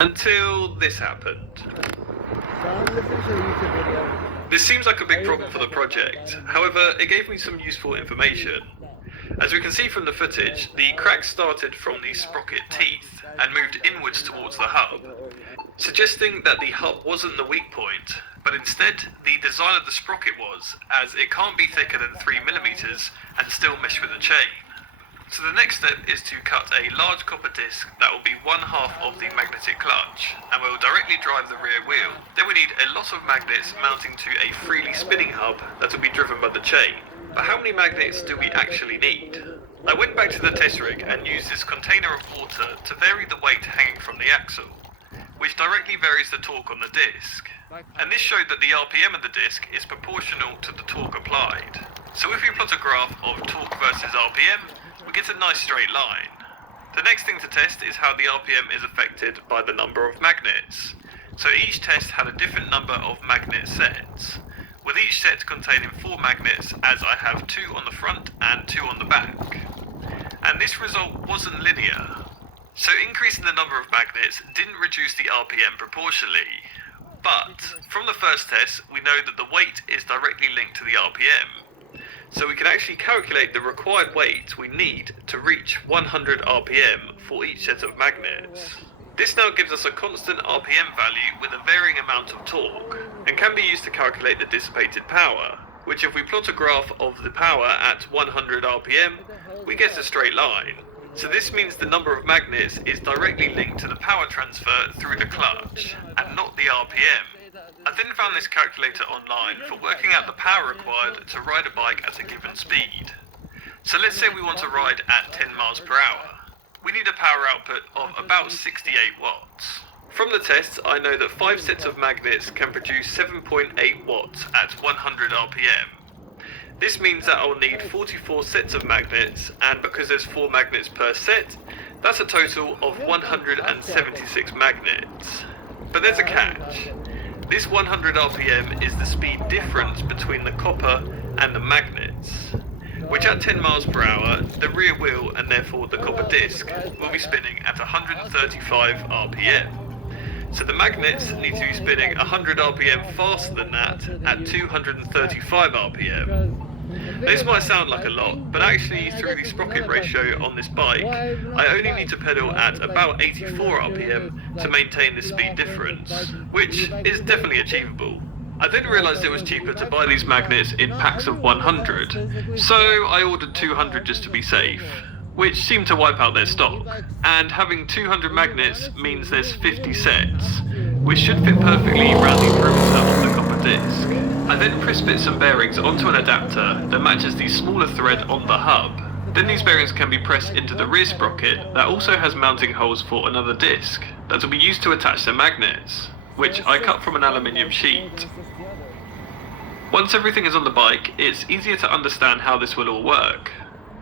Until this happened. So I'm listening to a YouTube video. This seems like a big problem for the project, however, it gave me some useful information. As we can see from the footage, the crack started from the sprocket teeth and moved inwards towards the hub, suggesting that the hub wasn't the weak point, but instead the design of the sprocket was, as it can't be thicker than 3mm and still mesh with the chain. So the next step is to cut a large copper disc that will be 1/2 of the magnetic clutch and will directly drive the rear wheel. Then we need a lot of magnets mounting to a freely spinning hub that will be driven by the chain. But how many magnets do we actually need? I went back to the test rig and used this container of water to vary the weight hanging from the axle, which directly varies the torque on the disc. And this showed that the RPM of the disc is proportional to the torque applied. So if we plot a graph of torque versus RPM, we get a nice straight line. The next thing to test is how the RPM is affected by the number of magnets. So each test had a different number of magnet sets, with each set containing 4 magnets, as I have 2 on the front and 2 on the back. And this result wasn't linear. So increasing the number of magnets didn't reduce the RPM proportionally. But from the first test, we know that the weight is directly linked to the RPM. So we can actually calculate the required weight we need to reach 100 RPM for each set of magnets. This now gives us a constant RPM value with a varying amount of torque, and can be used to calculate the dissipated power, which if we plot a graph of the power at 100 RPM, we get a straight line. So this means the number of magnets is directly linked to the power transfer through the clutch, and not the RPM. I then found this calculator online for working out the power required to ride a bike at a given speed. So let's say we want to ride at 10 miles per hour. We need a power output of about 68 watts. From the tests, I know that 5 sets of magnets can produce 7.8 watts at 100 RPM. This means that I'll need 44 sets of magnets, and because there's 4 magnets per set, that's a total of 176 magnets. But there's a catch. This 100 RPM is the speed difference between the copper and the magnets, which at 10 miles per hour, the rear wheel and therefore the copper disc will be spinning at 135 RPM. So the magnets need to be spinning 100 RPM faster than that at 235 RPM. This might sound like a lot, but actually through the sprocket ratio on this bike, I only need to pedal at about 84 RPM to maintain this speed difference, which is definitely achievable. I then realised it was cheaper to buy these magnets in packs of 100, so I ordered 200 just to be safe, which seemed to wipe out their stock. And having 200 magnets means there's 50 sets, which should fit perfectly around the perimeter of the copper disc. I then press bits and bearings onto an adapter that matches the smaller thread on the hub. Then these bearings can be pressed into the rear sprocket that also has mounting holes for another disc that will be used to attach the magnets, which I cut from an aluminium sheet. Once everything is on the bike, it's easier to understand how this will all work.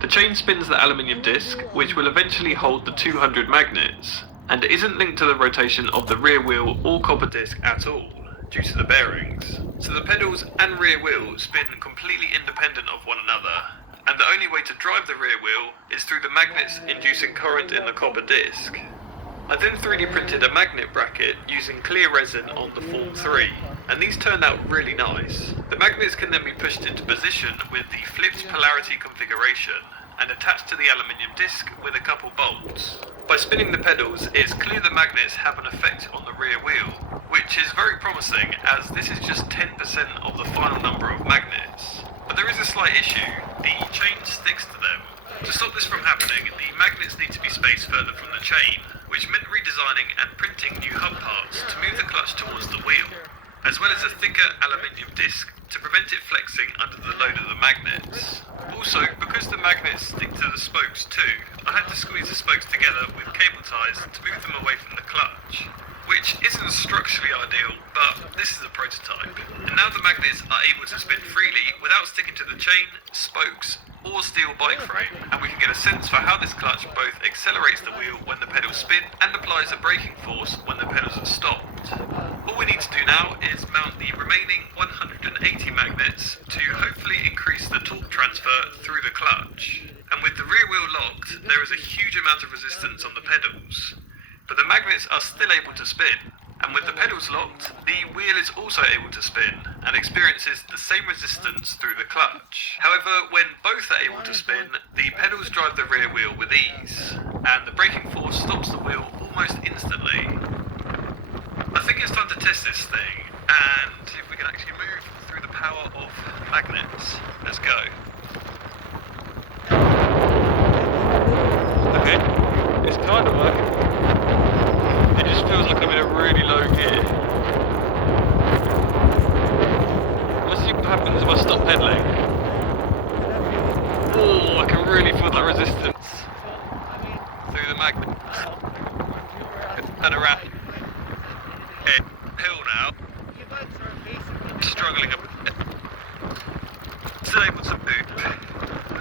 The chain spins the aluminium disc, which will eventually hold the 200 magnets, and it isn't linked to the rotation of the rear wheel or copper disc at all, due to the bearings. So the pedals and rear wheel spin completely independent of one another, and the only way to drive the rear wheel is through the magnets inducing current in the copper disc. I then 3D printed a magnet bracket using clear resin on the Form 3, and these turned out really nice. The magnets can then be pushed into position with the flipped polarity configuration and attached to the aluminium disc with a couple bolts. By spinning the pedals, it's clear the magnets have an effect on the rear wheel, which is very promising as this is just 10% of the final number of magnets. But there is a slight issue: the chain sticks to them. To stop this from happening, the magnets need to be spaced further from the chain, which meant redesigning and printing new hub parts to move the clutch towards the wheel, as well as a thicker aluminium disc to prevent it flexing under the load of the magnets. Also, because the magnets stick to the spokes too, I had to squeeze the spokes together with cable ties to move them away from the clutch, which isn't structurally ideal, but this is a prototype. And now the magnets are able to spin freely without sticking to the chain, spokes, or steel bike frame, and we can get a sense for how this clutch both accelerates the wheel when the pedals spin and applies a braking force when the pedals are stopped. All we need to do now is mount the remaining 180 magnets to hopefully increase the torque transfer through the clutch. And with the rear wheel locked, there is a huge amount of resistance on the pedals. but the magnets are still able to spin, and with the pedals locked, the wheel is also able to spin and experiences the same resistance through the clutch. However, when both are able to spin, the pedals drive the rear wheel with ease, and the braking force stops the wheel almost instantly. I think it's time to test this thing, and see if we can actually move through the power of magnets. Let's go. Okay, it's kind of working. It just feels like I'm in a really low gear. Let's see what happens if I stop pedaling. Oh, I can really feel that resistance through the magnets. Turn around. Okay, hill now. Struggling a bit. Still able to move.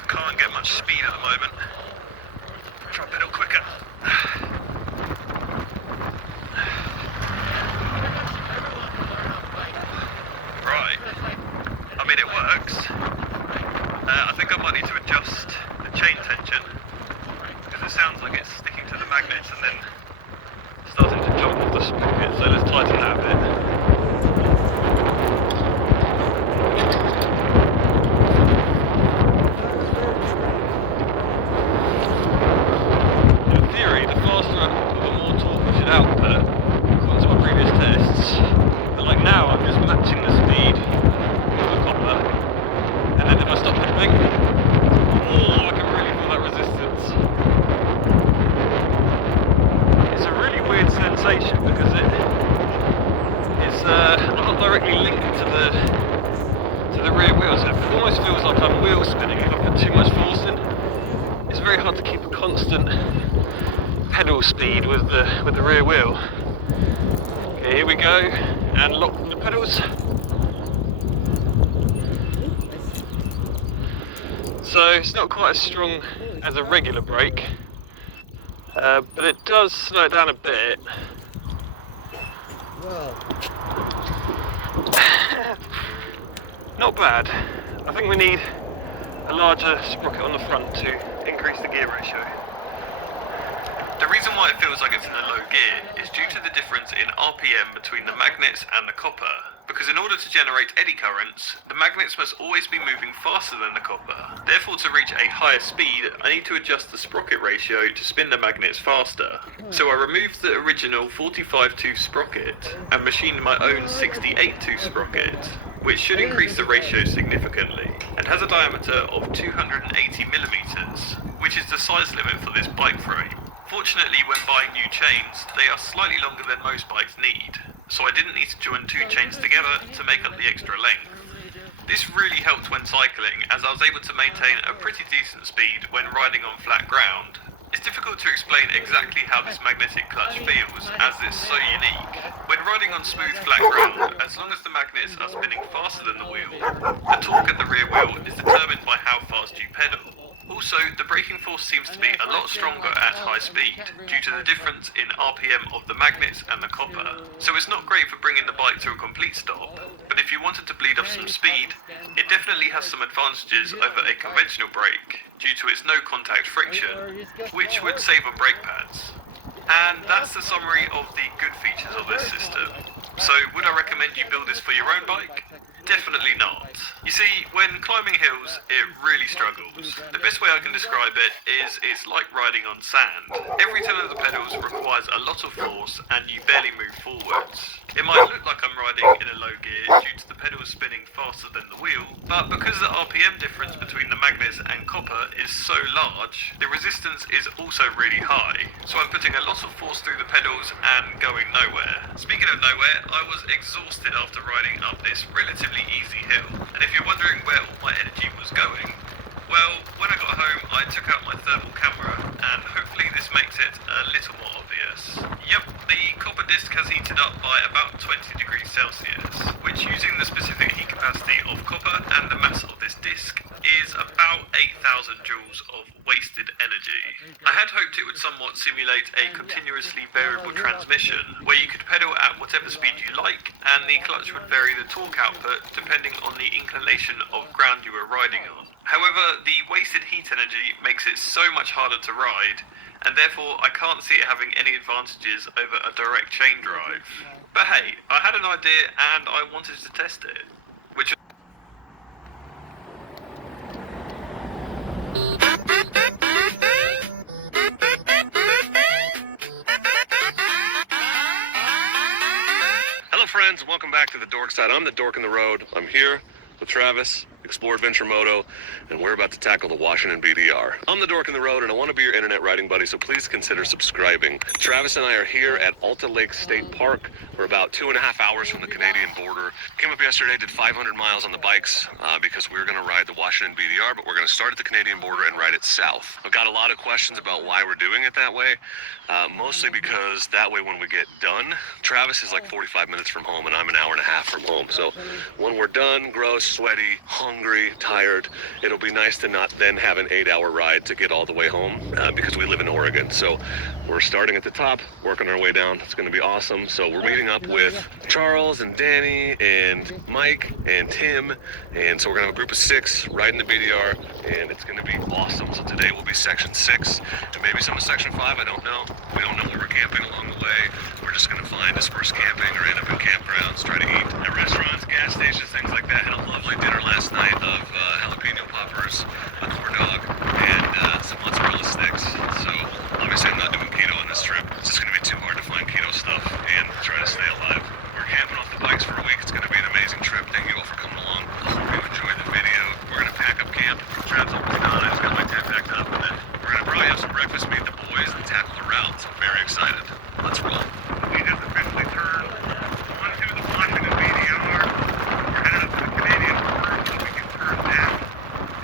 Can't get much speed at the moment. Try to pedal quicker. Right. I mean, it works. I think I might need to adjust the chain tension, because it sounds like it's sticking to the magnets and then starting to jog off the sprocket, so let's tighten that a bit. In theory, the faster I put, the more torque I should output, according to my previous tests. But like now, I'm just matching the speed of the copper, and then if I stop pedaling, oh, I can really feel that resistance. It's a really weird sensation because it's not directly linked to the rear wheels. It almost feels like I'm wheel spinning if I put too much force in. It's very hard to keep a constant pedal speed with the rear wheel. Okay, here we go, and lock the pedals. So it's not quite as strong as a regular brake, but it does slow it down a bit. Not bad. I think we need a larger sprocket on the front to increase the gear ratio. The reason why it feels like it's in a low gear is due to the difference in RPM between the magnets and the copper. Because in order to generate eddy currents, the magnets must always be moving faster than the copper. Therefore, to reach a higher speed, I need to adjust the sprocket ratio to spin the magnets faster. So I removed the original 45-tooth sprocket and machined my own 68-tooth sprocket, which should increase the ratio significantly, and has a diameter of 280 millimeters, which is the size limit for this bike frame. Fortunately, when buying new chains, they are slightly longer than most bikes need, so I didn't need to join two chains together to make up the extra length. This really helped when cycling, as I was able to maintain a pretty decent speed when riding on flat ground. It's difficult to explain exactly how this magnetic clutch feels, as it's so unique. When riding on smooth flat ground, as long as the magnets are spinning faster than the wheel, the torque at the rear wheel is determined by how fast you pedal. Also, the braking force seems to be a lot stronger at high speed, due to the difference in RPM of the magnets and the copper. So it's not great for bringing the bike to a complete stop, but if you wanted to bleed off some speed, it definitely has some advantages over a conventional brake, due to its no contact friction, which would save on brake pads. And that's the summary of the good features of this system. So would I recommend you build this for your own bike? Definitely not. You see, when climbing hills, it really struggles. The best way I can describe it is it's like riding on sand. Every turn of the pedals requires a lot of force and you barely move forwards. It might look like I'm riding in a low gear due to the pedals spinning faster than the wheel, but because the RPM difference between the magnets and copper is so large, the resistance is also really high. So I'm putting a lot of force through the pedals and going nowhere. Speaking of nowhere, I was exhausted after riding up this relatively easy hill. And if you're wondering where all my energy was going, well, when I got home, I took out my thermal camera, and hopefully this makes it a little more obvious. Yep, the copper disc has heated up by about 20 degrees Celsius, which using the specific heat capacity of copper and the mass of this disc is about 8,000 joules of wasted energy. I had hoped it would somewhat simulate a continuously variable transmission, where you could pedal at whatever speed you like, and the clutch would vary the torque output depending on the inclination of ground you were riding on. However, the wasted heat energy makes it so much harder to ride, and therefore I can't see it having any advantages over a direct chain drive. But hey, I had an idea and I wanted to test it, which Hello friends, welcome back to the Dork Side. I'm the Dork in the Road. I'm here with Travis, Explore Adventure Moto, and we're about to tackle the Washington BDR. I'm the Dork in the Road, and I want to be your internet riding buddy, so please consider subscribing. Travis and I are here at Alta Lake State Park. We're about 2.5 hours from the Canadian border. Came up yesterday, did 500 miles on the bikes because we're going to ride the Washington BDR, but we're going to start at the Canadian border and ride it south. I've got a lot of questions about why we're doing it that way, mostly because that way when we get done, Travis is like 45 minutes from home and I'm an hour and a half from home. So when we're done, gross, sweaty, hungry, tired, it'll be nice to not then have an 8-hour ride to get all the way home because we live in Oregon. So we're starting at the top, working our way down. It's going to be awesome. So we're meeting up with Charles and Danny and Mike and Tim. And so we're going to have a group of 6 riding the BDR, and it's going to be awesome. So today will be section 6 and maybe some of section 5. I don't know. We don't know where we're camping along the way. We're just going to find dispersed camping or end up in campgrounds, try to eat at restaurants, gas stations, things like that. Had a lovely dinner last night of jalapeno poppers, a corn dog, and some mozzarella sticks. So obviously I'm not doing keto on this trip. It's just going to be too hard to find keto stuff and try to stay alive. We're camping off the bikes for a week. It's going to be an amazing trip. Thank you all for coming along. I hope you enjoyed the video. We're going to pack up camp. Travis almost done. I just got my tent packed up, and then we're going to probably have some breakfast, meet the boys, and tackle the route. So I'm very excited. Let's roll. We just officially turned onto the Washington BDR. We're headed up to the Canadian border so we can turn down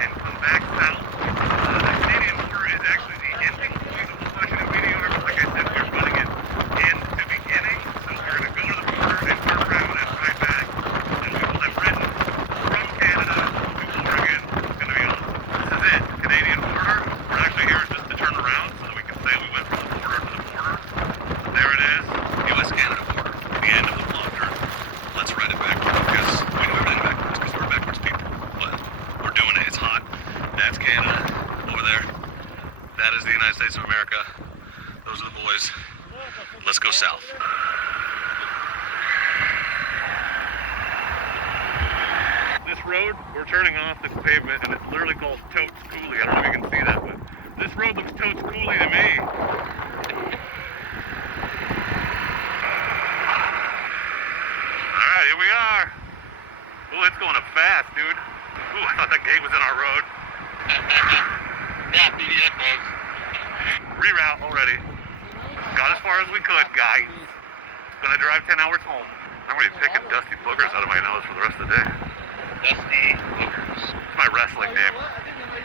and come back south. The Canadian border is actually the ending point of the Washington BDR, but like I said, we're running it in the beginning. So we're going to go to the border and turn around and ride back. And we will have ridden from Canada to Oregon. It's going to be awesome. This is it, Canadian border. We're actually here just to turn around so that we can say we went from the border to the border. There it is, U.S.-Canada border, the end of the long journey. Let's ride it backwards because we know we're riding backwards because we're backwards people. But we're doing it. It's hot. That's Canada over there. That is the United States of America. Those are the boys. Let's go south. This road, we're turning off the pavement, and it's literally called Totes Coulee. I don't know if you can see that, but this road looks Totes Coulee to me. Alright, here we are. Oh, it's going up fast, dude. Ooh, I thought that gate was in our road. Yeah, PDF was. Reroute already. Got as far as we could, guys. Gonna drive 10 hours home. I'm gonna be picking dusty boogers out of my nose for the rest of the day. Dusty boogers. It's my wrestling name.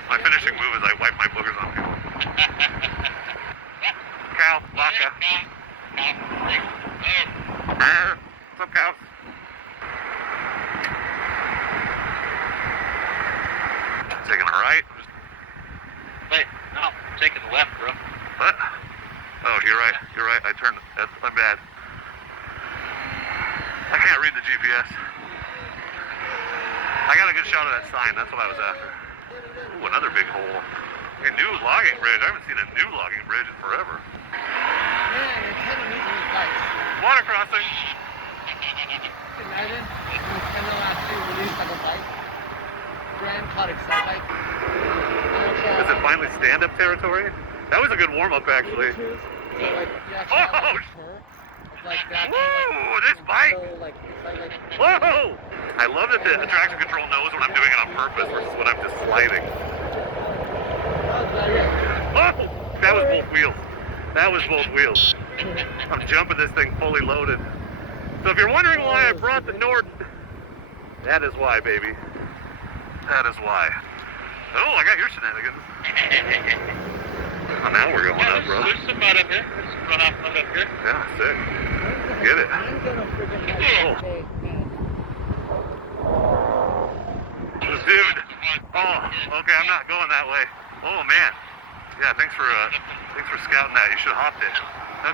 My finishing move is I wipe my boogers on people. Cow, Laka. What's up, cows? Taking a right. Wait, no, taking the left, bro. What? Oh, you're right. You're right. I turned. That's my bad. I can't read the GPS. I got a good shot of that sign. That's what I was after. Ooh, another big hole. A new logging bridge. I haven't seen a new logging bridge in forever. Man, it's 10 meters bikes. Water crossing. Imagine if Nintendo last year released like a bike. Grand called Excel bike. Is it finally stand-up territory? That was a good warm-up, actually. So like, you actually Oh! have like a turret. It's like that. Woo! This bike! So, like, it's like, Whoa! I love that the traction control knows when I'm doing it on purpose versus when I'm just sliding. oh, yeah. Oh! That was both wheels. That was both wheels. I'm jumping this thing fully loaded. So if you're wondering why I brought the Nord, that is why, baby. That is why. Oh, I got your shenanigans. Oh, now we're going up, bro. There's some mud up here. There's some runoff mud up here. Yeah, sick. Get it. I'm gonna freaking Oh. Dude. Oh, okay, I'm not going that way. Oh, man. Yeah, thanks for scouting that. You should have hopped it.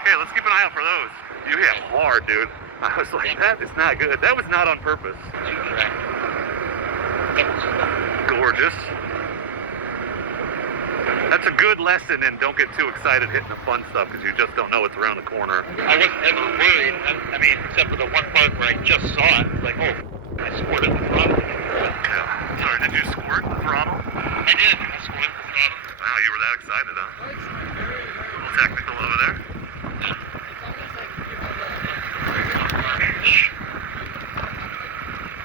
Okay, let's keep an eye out for those. You hit hard, dude. I was like, that is not good. That was not on purpose. Gorgeous. That's a good lesson, and don't get too excited hitting the fun stuff because you just don't know what's around the corner. I wasn't ever worried. I mean, except for the one part where I just saw it. Like, oh, I scored at the throttle. Yeah. Sorry, did you squirt the throttle? I did. I scored at the throttle. Wow, you were that excited, huh? A little technical over there.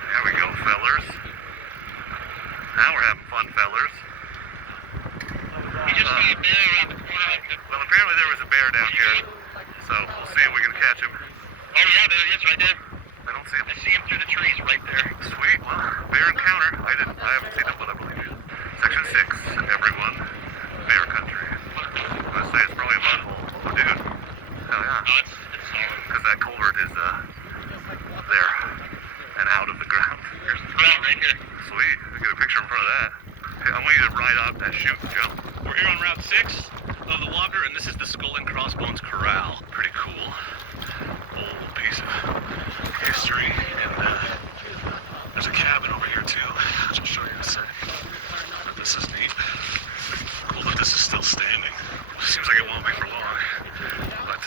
There we go, fellers. Now we're having fun, fellers. You just see a bear around the corner. Well, apparently there was a bear down here, so we'll see if we can catch him. Oh, yeah, there he is right there. I don't see him. I see him through the trees right there. Sweet. Well, bear encounter. I haven't seen him, but I believe you. Section 6, everyone. Bear country. I'm gonna say it's probably a mud hole. Oh, dude. Hell yeah. No, it's solid. Because that culvert is there and out of the ground. There's the ground right here. Sweet. I get a picture in front of that. Okay, I want you to ride out that chute and jump. We're here on Route 6 of the Walker, and this is the Skull and Crossbones Corral. Pretty cool. Old piece of history. And there's a cabin over here, too. I'll just show you in a second. But this is neat. Cool that this is still standing. Seems like it won't be for long. But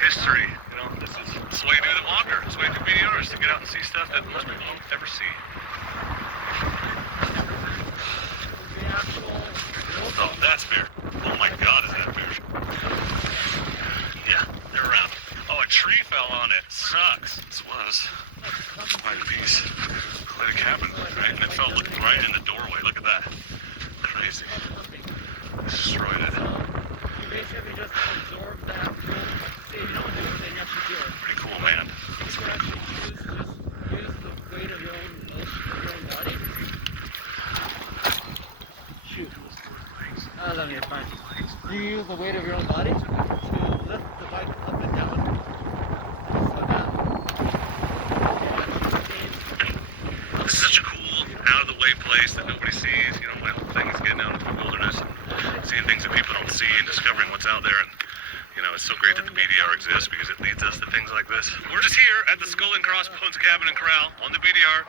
history, you know, this is the way to do the Walker. This way to do BDRs, to get out and see stuff that most people don't ever see. Oh, that's bear. Oh my God, is that bear? Yeah, they're around. Oh, a tree fell on it. Sucks. This was quite a piece. Quite a cabin, right? And it fell right in the doorway. Look at that. Crazy. Destroyed it. Basically just absorb that. See, you don't do anything, you have to do it. Pretty cool, man. Use the weight of your own body. Shoot. Oh, no, you're fine. You use the weight of your own body to lift the bike up and down and slow down. This is such a cool, out-of-the-way place that nobody sees. You know, my whole thing is getting out into the wilderness and seeing things that people don't see and discovering what's out there. And you know, it's so great that the BDR exists because it leads us to things like this. We're just here at the Skull and Crossbones Cabin and Corral on the BDR,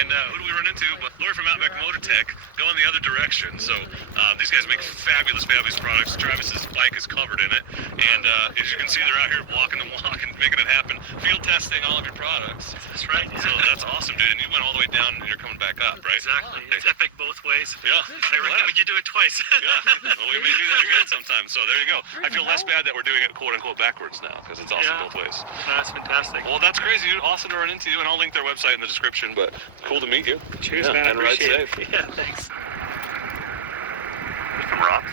and who do we run into? But Lori from Outback Motor Tech going the other direction. So these guys make fabulous products. Travis's bike is covered in it, and as you can see, they're out here walking the walk and making it happen. Field testing all of your products. That's right. So that's awesome, dude. And you went all the way down, and you're coming back up, right? Exactly. It's epic both ways. Yeah. I recommend you do it twice. Yeah. Well, we may do that again sometime. So there you go. I feel less bad that we're doing it quote unquote backwards now because it's awesome both ways. That's fantastic. Well, that's crazy, dude. Awesome to run into you, and I'll link their website in the description. But cool to meet you. Cheers, Yeah, man. I and ride appreciate safe. it. Yeah, thanks. There's some rocks.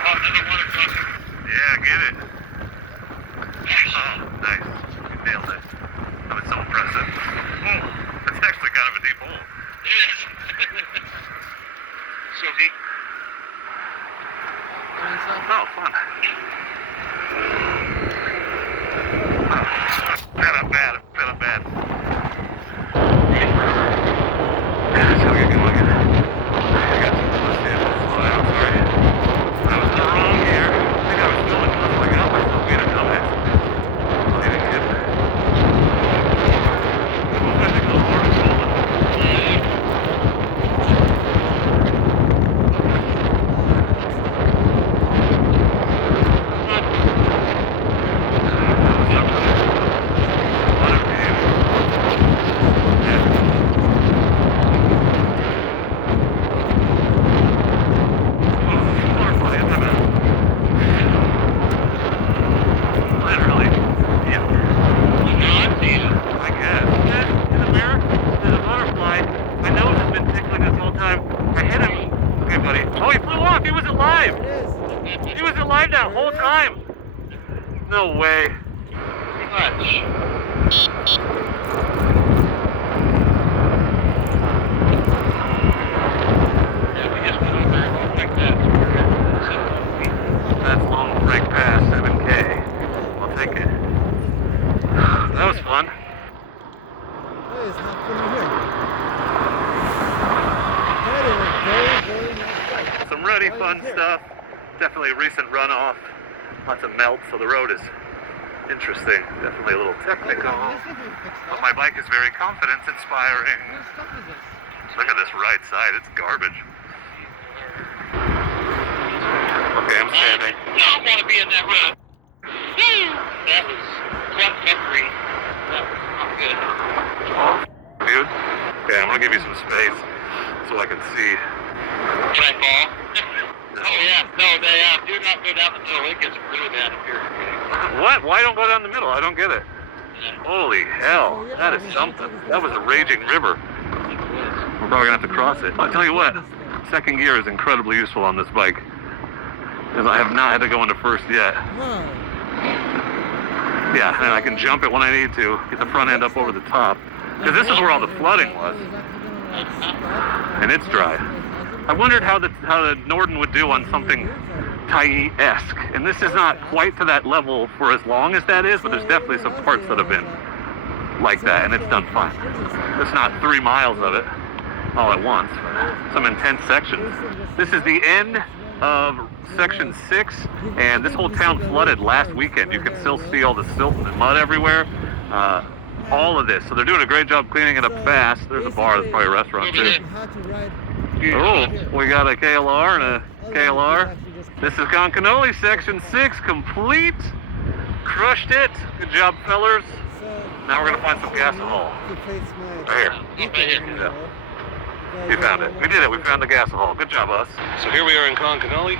Oh, another water truck. Yeah, get it. Oh, nice. You nailed it. That was so impressive. Oh, that's actually kind of a deep hole. Yes. So deep. Oh, fun. Not bad. Not bad. So you're going in. I got too close in. I'm sorry. I was in the wrong gear. I think I was still in close. Like, I myself being a dumbass. I didn't get it. I think those were stolen. No way. Much. Yeah, we just went over like that. That's Long Frank Pass, 7K. I'll take it. That was fun. Hey, it's not funny here. That is very, very nice. Some ruddy fun stuff. Definitely a recent runoff. Lots of melt, so the road is interesting. Definitely a little technical. But my bike is very confidence inspiring. What stuff is this? Look at this right side, it's garbage. Okay, I'm standing. I don't want to be in that road. That was one memory. That was not good. Dude? Okay, I'm gonna give you some space so I can see. Can I fall? Oh yeah, no, do not go down the middle. It gets really bad up here. What? Why don't go down the middle? I don't get it. Holy hell, that is something. That was a raging river. We're probably gonna have to cross it. I'll tell you what, second gear is incredibly useful on this bike, because I have not had to go into first yet. Yeah, and I can jump it when I need to, get the front end up over the top, because this is where all the flooding was, and it's dry. I wondered how the Norden would do on something Tyee-esque, and this is not quite to that level for as long as that is, but there's definitely some parts that have been like that, and it's done fine. It's not 3 miles of it all at once, but some intense sections. This is the end of section 6, and this whole town flooded last weekend. You can still see all the silt and mud everywhere. All of this, so they're doing a great job cleaning it up fast. There's a bar, there's probably a restaurant too. Oh, we got a KLR and a KLR. This is Concanoli, section 6, complete. Crushed it. Good job, fellers. Now we're gonna find some gasohol. Right here. Yeah. We found it. We did it. We found the gasohol. Good job, us. So here we are in Concanoli.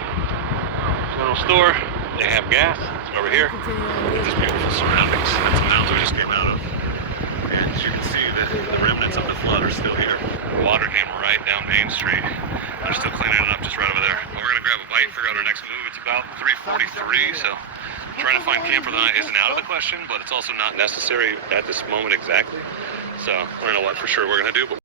Little store. They have gas. It's over here. Just beautiful surroundings. That's the mountains we just came out of. And as you can see, the remnants of the flood are still here. Water came right down Main Street. They're still cleaning it up just right over there. But we're gonna grab a bite, figure out our next move. It's about 3:43, so trying to find camp for the night isn't out of the question, but it's also not necessary at this moment exactly. So I don't know what for sure we're gonna do, but